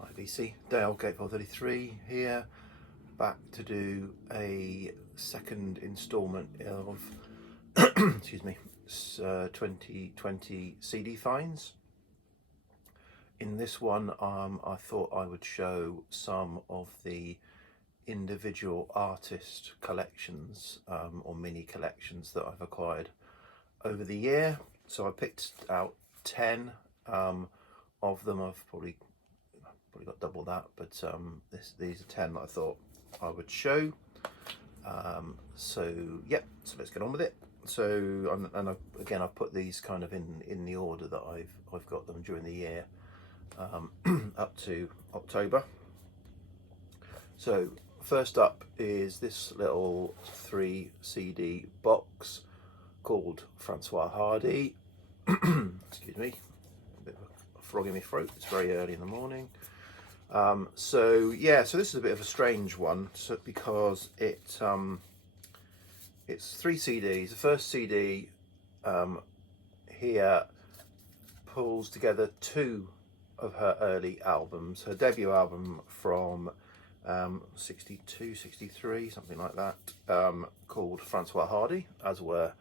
IVC, Dale Gateway 33 here, back to do a second instalment of excuse me, 2020 CD finds. In this one, I thought I would show some of the individual artist collections or mini collections that I've acquired over the year. So I picked out 10 of them. I've probably got double that, but these are 10 that I thought I would show. So let's get on with it. So again, I've put these kind of in the order that I've got them during the year, up to October. So first up is this little 3 CD box called Francois Hardy. Excuse me, a bit of a frog in my throat. It's very early in the morning. So this is a bit of a strange one, because it's 3 CDs. The first CD here pulls together 2 of her early albums. Her debut album from 62, 63, something like that, called Francois Hardy, as were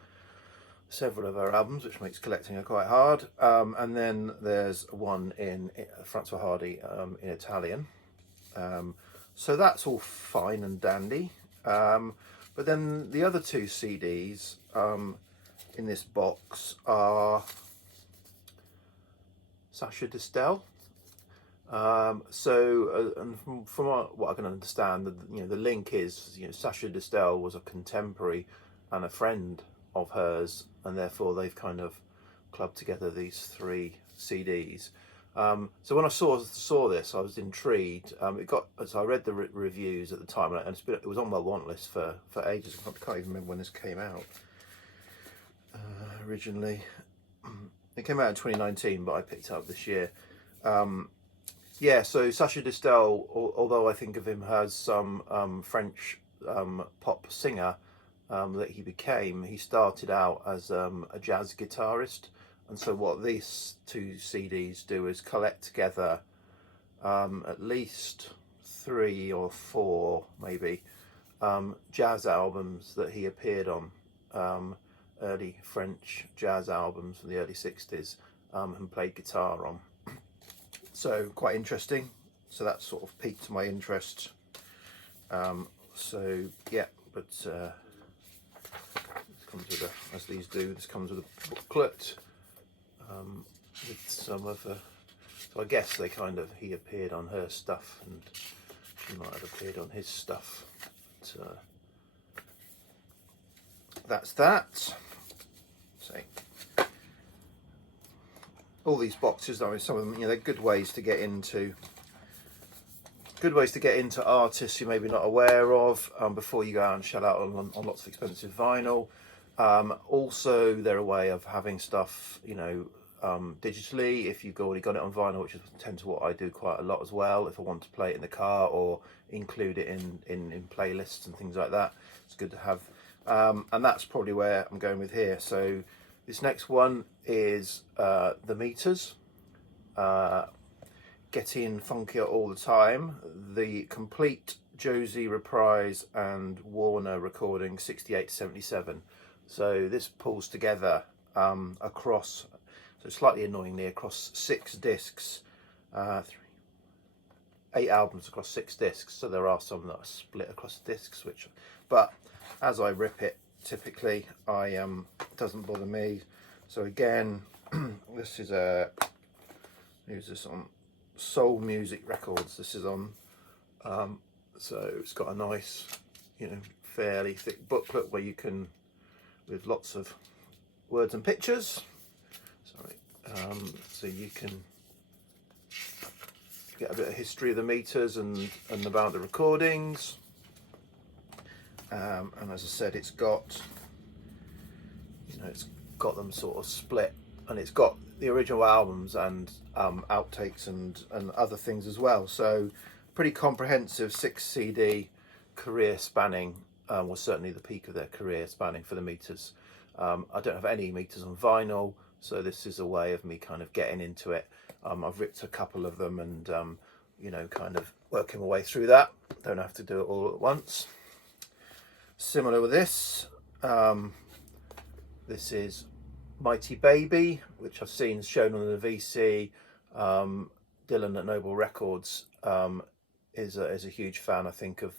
several of her albums, which makes collecting her quite hard. And then there's one in Francois Hardy in Italian. So that's all fine and dandy. But then the other 2 CDs in this box are Sacha Distel. And from what I can understand, the link is, Sacha Distel was a contemporary and a friend of hers, and therefore they've kind of clubbed together these 3 CDs. So when I saw this, I was intrigued. So I read the reviews at the time, and it was on my want list for ages. I can't even remember when this came out. Originally, it came out in 2019, but I picked it up this year. So Sacha Distel, although I think of him as some French pop singer that he became, he started out as a jazz guitarist. And so what these 2 CDs do is collect together at least 3 or 4, maybe, jazz albums that he appeared on, early French jazz albums from the early 60s, and played guitar on. So quite interesting. So that sort of piqued my interest. This comes with as these do, this comes with a booklet with some of so I guess he appeared on her stuff, and she might have appeared on his stuff. But, that's that. So all these boxes, I mean, some of them, they're good ways to get into artists you may be not aware of before you go out and shell out on lots of expensive vinyl. Also, they're a way of having stuff, digitally, if you've already got it on vinyl, which is tend to what I do quite a lot as well. If I want to play it in the car or include it in playlists and things like that, it's good to have. And that's probably where I'm going with here. So this next one is The Meters. Getting funkier all the time. The complete Josie Reprise and Warner recording 68 to 77. So this pulls together across, so slightly annoyingly, across 6 discs, 8 albums across 6 discs. So there are some that are split across discs, but as I rip it, typically it doesn't bother me. So again, this is who's this on? Soul Music Records. This is on. So it's got a nice, fairly thick booklet where you can, with lots of words and pictures. So you can get a bit of history of the meters and about the recordings. And as I said, it's got them sort of split, and it's got the original albums and outtakes and other things as well. So pretty comprehensive 6 CD career spanning, was certainly the peak of their career spanning for the Meters. I don't have any Meters on vinyl, so this is a way of me kind of getting into it. I've ripped a couple of them and you know, kind of working my way through that. Don't have to do it all at once. Similar with this. This is Mighty Baby, which I've seen shown on the VC. Dylan at Noble Records is a huge fan, I think, of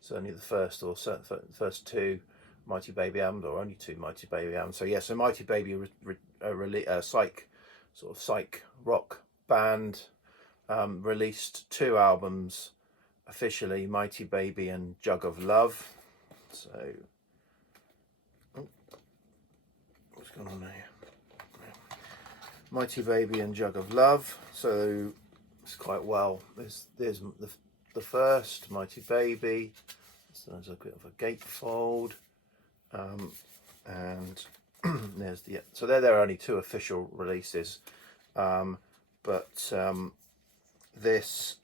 certainly the first two Mighty Baby albums, or only two Mighty Baby albums. So yeah, so Mighty Baby, psych rock band, released two albums officially, Mighty Baby and Jug of Love. So what's going on there? Mighty Baby and Jug of Love. So it's quite well. There's the first Mighty Baby. So there's a bit of a gatefold, and there's so they're only two official releases, but this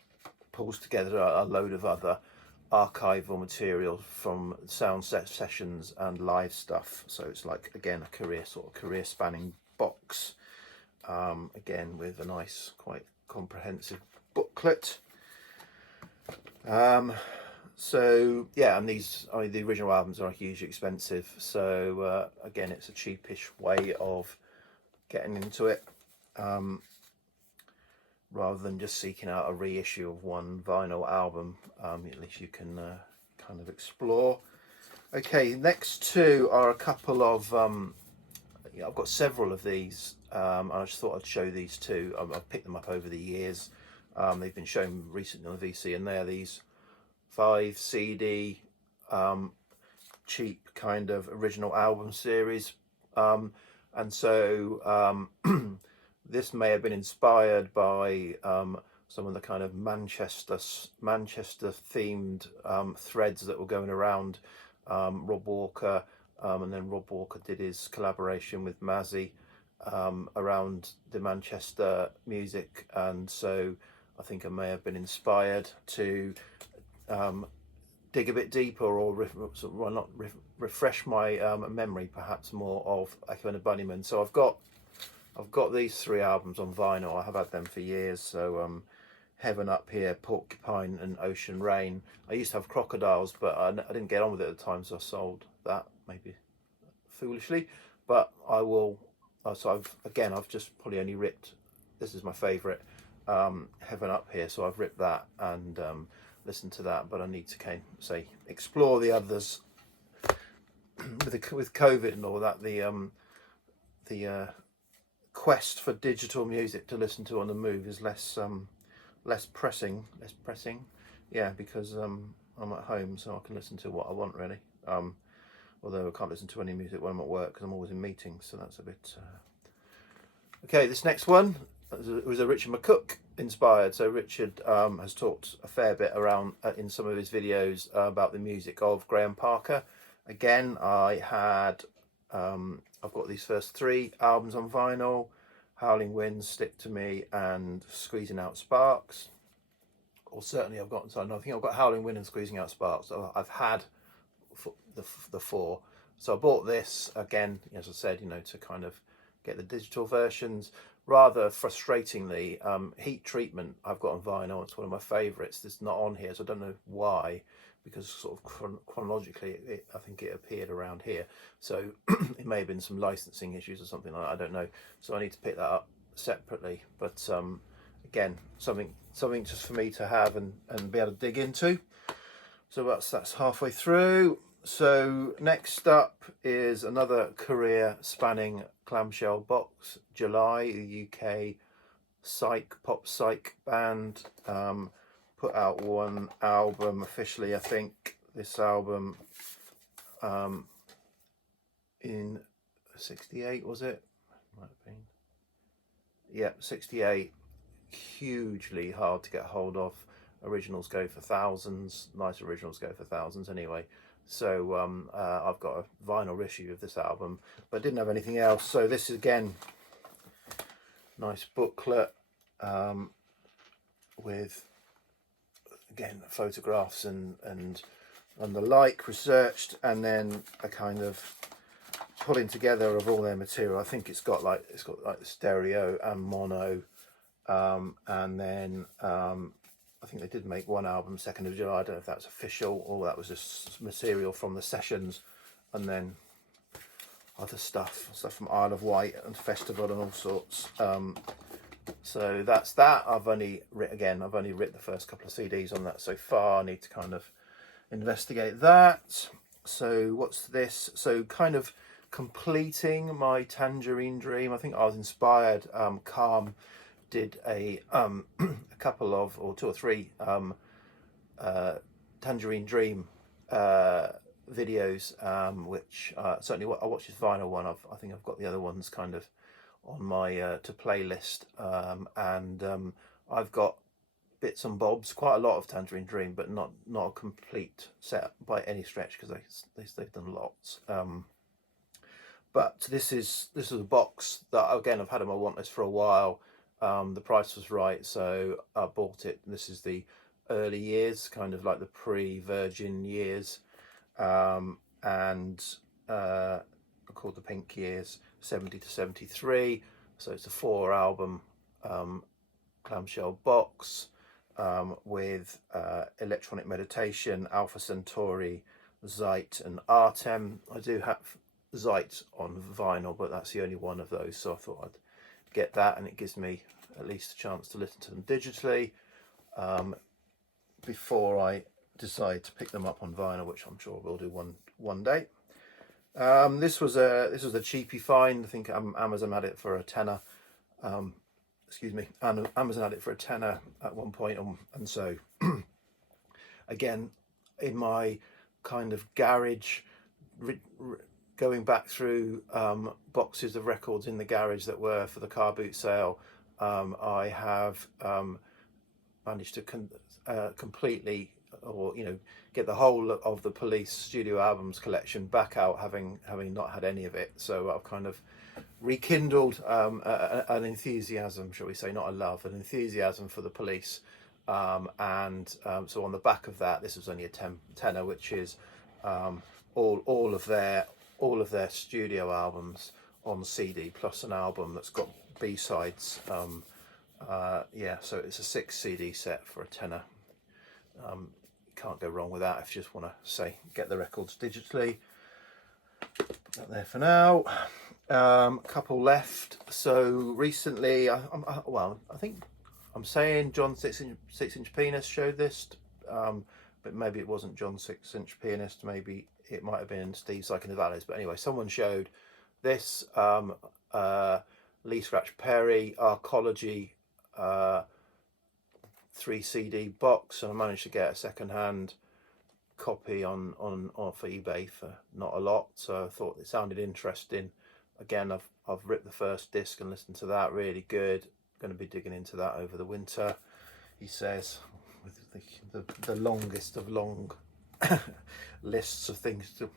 pulls together a load of other archival material from sound sessions and live stuff. So it's like, again, a career spanning box, again with a nice, quite comprehensive booklet. So yeah, and the original albums are hugely expensive, so again, it's a cheapish way of getting into it, rather than just seeking out a reissue of one vinyl album. At least you can kind of explore. Okay, next two are a couple of I've got several of these, and I just thought I'd show these two. I've picked them up over the years. They've been shown recently on the VC, and they're these 5 CD cheap kind of original album series, and so this may have been inspired by some of the kind of Manchester themed threads that were going around. Rob Walker, and then Rob Walker did his collaboration with Mazzy around the Manchester music, and so I think I may have been inspired to dig a bit deeper, or refresh my memory perhaps more of Echo and the Bunnymen. So I've got these 3 albums on vinyl. I have had them for years. So Heaven Up Here, Porcupine and Ocean Rain. I used to have Crocodiles, but I didn't get on with it at the time, so I sold that, maybe foolishly. But I will, so I've just probably only ripped, this is my favourite, Heaven Up Here, so I've ripped that and listened to that, but I need to explore the others. with COVID and all that, the quest for digital music to listen to on the move is less pressing, yeah, because I'm at home, so I can listen to what I want, really. Although I can't listen to any music when I'm at work because I'm always in meetings, so that's a bit okay. This next one was a Richard McCook inspired. So Richard has talked a fair bit around in some of his videos about the music of Graham Parker. Again, I've got these first 3 albums on vinyl: Howling Winds, Stick to Me, and Squeezing Out Sparks. Or certainly I think I've got Howling Wind and Squeezing Out Sparks. So I've had the 4. So I bought this again, as I said, to kind of get the digital versions. Rather frustratingly, Heat Treatment I've got on vinyl. It's one of my favourites. It's not on here, so I don't know why, because sort of chronologically I think it appeared around here, so it may have been some licensing issues or something like that, I don't know, so I need to pick that up separately. But again, something just for me to have and be able to dig into. So that's halfway through. So next up is another career spanning clamshell box. July, a UK pop psych band, put out one album officially. I think this album in 68, was it? Might have been. Yeah, 68. Hugely hard to get hold of. Originals go for thousands. Nice originals go for thousands anyway. So I've got a vinyl issue of this album, but didn't have anything else. So this is, again, nice booklet with, again, photographs and the like, researched, and then a kind of pulling together of all their material. I think it's got like stereo and mono, and then I think they did make one album 2nd of July. I don't know if that's official or that was just material from the sessions, and then other stuff from Isle of Wight and Festival and all sorts. So that's that. I've only written the first couple of CDs on that so far. I need to kind of investigate that. So what's this? So kind of completing my Tangerine Dream. I think I was inspired. Calm did a couple of, or 2 or 3 Tangerine Dream videos, which certainly I watched his vinyl one. I think I've got the other ones kind of on my to playlist, and I've got bits and bobs, quite a lot of Tangerine Dream, but not a complete set by any stretch, because they've done lots. But this is a box that, again, I've had on my want list for a while. The price was right, so I bought it. This is the early years, kind of like the pre-Virgin years, and called the Pink Years, 70 to 73. So it's a 4-album clamshell box with Electronic Meditation, Alpha Centauri, Zeit, and Artem. I do have Zeit on vinyl, but that's the only one of those, so I thought I'd get that, and it gives me at least a chance to listen to them digitally before I decide to pick them up on vinyl, which I'm sure we'll do one day. This was a cheapie find. I think Amazon had it for a tenner. Excuse me, and Amazon had it for a tenner at one point, and so again, in my kind of garage, going back through boxes of records in the garage that were for the car boot sale, I have managed to completely, or get the whole of the Police studio albums collection back out, having not had any of it. So I've kind of rekindled an enthusiasm, shall we say, not a love, an enthusiasm for the Police, and so on the back of that, this was only a tenner, which is all of their studio albums on CD, plus an album that's got B-sides. Yeah, so it's a 6 CD set for a tenner. Can't go wrong with that if you just want to say get the records digitally. Put that there for now. Couple left. So recently, I think I'm saying John 6-inch Pianist showed this, but maybe it wasn't John 6-inch Pianist. Maybe it might have been Steve Syke and the Valleys. But anyway, someone showed this Lee Scratch Perry Arcology 3 CD box, and I managed to get a second-hand copy on for eBay for not a lot. So I thought it sounded interesting. Again, I've ripped the first disc and listened to that. Really good. Going to be digging into that over the winter, he says, with the longest of long lists of things to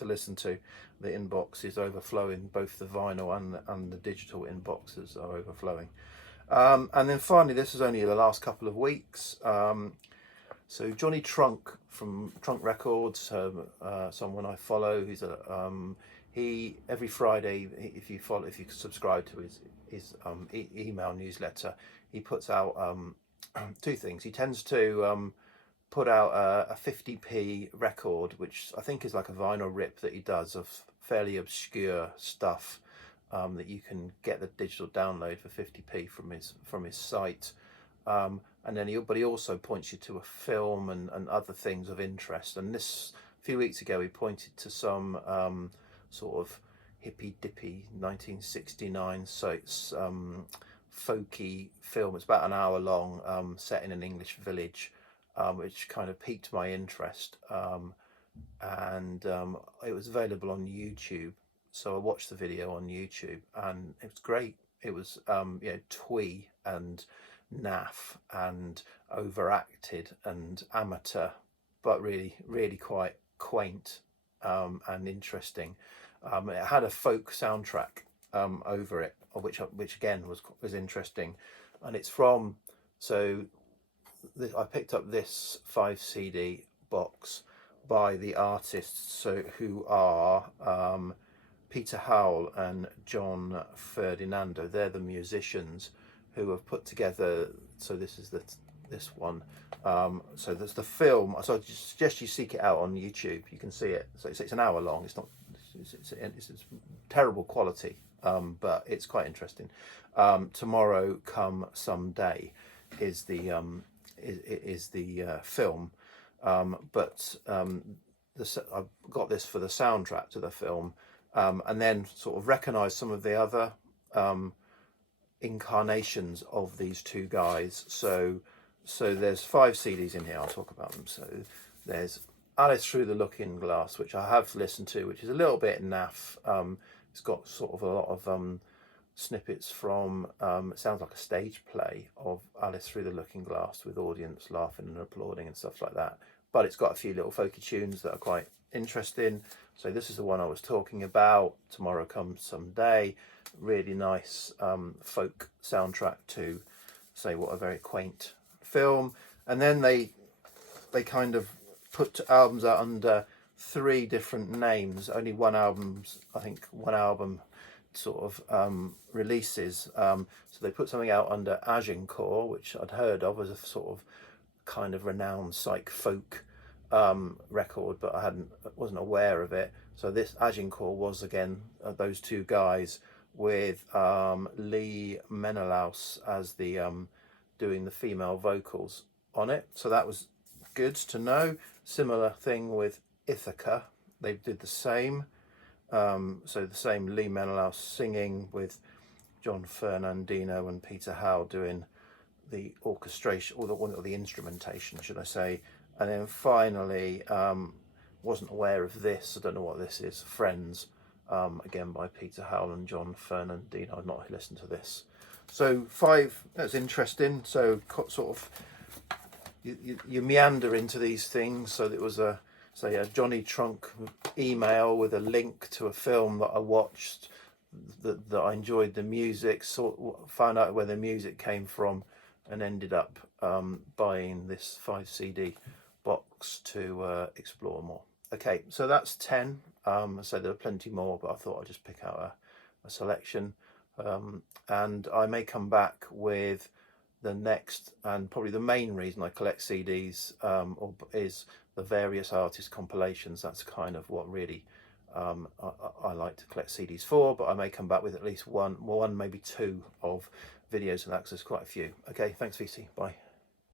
listen to. The inbox is overflowing. Both the vinyl and the digital inboxes are overflowing. And then finally, this is only the last couple of weeks. So Johnny Trunk from Trunk Records, someone I follow, who's he every Friday, if you subscribe to his email newsletter, he puts out 2 things. He tends to put out a 50p record, which I think is like a vinyl rip that he does of fairly obscure stuff, that you can get the digital download for 50p from his site, and then he also points you to a film and other things of interest. And this, a few weeks ago, he pointed to some sort of hippy dippy 1969 folky film. It's about an hour long, set in an English village, which kind of piqued my interest, and it was available on YouTube. So I watched the video on YouTube, and it was great. It was twee and naff and overacted and amateur, but really quite quaint and interesting. It had a folk soundtrack over it, which again was interesting, and it's from. So I picked up this 5 CD box by the artists who are Peter Howell and John Ferdinando. They're the musicians who have put together So this is this one. So there's the film. So I suggest you seek it out on YouTube. You can see it. So it's an hour long. It's not. It's terrible quality, but it's quite interesting. Tomorrow Come Someday is the film, but I've got this for the soundtrack to the film, and then sort of recognise some of the other incarnations of these two guys. So there's 5 CDs in here. I'll talk about them. So there's Alice Through the Looking Glass, which I have listened to, which is a little bit naff. It's got sort of a lot of snippets from, it sounds like a stage play of Alice Through the Looking Glass with audience laughing and applauding and stuff like that. But it's got a few little folky tunes that are quite interesting. So this is the one I was talking about, Tomorrow Comes Someday. Really nice folk soundtrack to say what a very quaint film. And then they kind of put albums out under 3 different names. Only one album sort of releases. So they put something out under Agincourt, which I'd heard of as a sort of kind of renowned psych folk record, but I wasn't aware of it. So this Agincourt was again those 2 guys with Lee Menelaus as the doing the female vocals on it. So that was good to know. Similar thing with Ithaca, they did the same. So the same Lee Menelaus singing with John Fernandino and Peter Howe doing the orchestration or the instrumentation, should I say. And then finally, wasn't aware of this, I don't know what this is, Friends, again by Peter Howe and John Fernandino. I've not listened to this. So 5, that's interesting. So sort of you meander into these things. So there was a Johnny Trunk email with a link to a film that I watched, that I enjoyed the music, found out where the music came from, and ended up buying this 5 CD box to explore more. Okay, so that's 10. So there are plenty more, but I thought I'd just pick out a selection. And I may come back with the next, and probably the main reason I collect CDs is the various artist compilations. That's kind of what really I like to collect CDs for, but I may come back with at least one, maybe 2 of videos, and that's quite a few. Okay, thanks VC, bye.